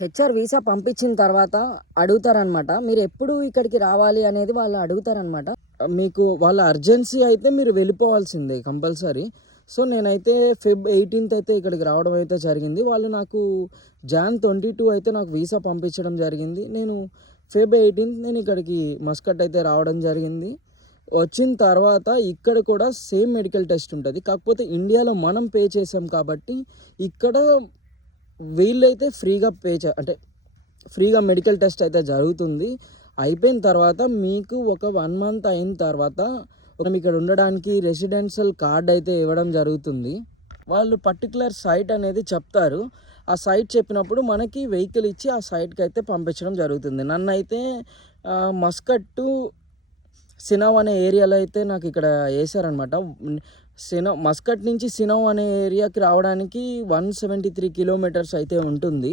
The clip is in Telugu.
హెచ్ఆర్ వీసా పంపించిన తర్వాత అడుగుతారనమాట. మీరు ఎప్పుడు ఇక్కడికి రావాలి అనేది వాళ్ళు అడుగుతారనమాట. మీకు వాళ్ళ అర్జెన్సీ అయితే మీరు వెళ్ళిపోవాల్సిందే కంపల్సరీ. సో నేనైతే ఫెబ్ 18th అయితే ఇక్కడికి రావడం అయితే జరిగింది. వాళ్ళు నాకు జాన్ 22 అయితే నాకు వీసా పంపించడం జరిగింది. నేను ఫెబ్ 18th నేను ఇక్కడికి మస్కట్ అయితే రావడం జరిగింది. వచ్చిన తర్వాత ఇక్కడ కూడా సేమ్ మెడికల్ టెస్ట్ ఉంటుంది. కాకపోతే ఇండియాలో మనం పే చేసాం కాబట్టి ఇక్కడ వీళ్ళైతే అంటే ఫ్రీగా మెడికల్ టెస్ట్ అయితే జరుగుతుంది. అయిపోయిన తర్వాత మీకు ఒక 1 month అయిన తర్వాత మనం ఇక్కడ ఉండడానికి రెసిడెన్షియల్ కార్డ్ అయితే ఇవ్వడం జరుగుతుంది. వాళ్ళు పర్టికులర్ సైట్ అనేది చెప్తారు. ఆ సైట్ చెప్పినప్పుడు మనకి వెహికల్ ఇచ్చి ఆ సైట్కి అయితే పంపించడం జరుగుతుంది. నన్ను అయితే మస్కట్ టు సినవ్ అనే ఏరియాలో అయితే నాకు ఇక్కడ వేసారనమాట. మస్కట్ నుంచి సినవ్ అనే ఏరియాకి రావడానికి 173 kilometers అయితే ఉంటుంది.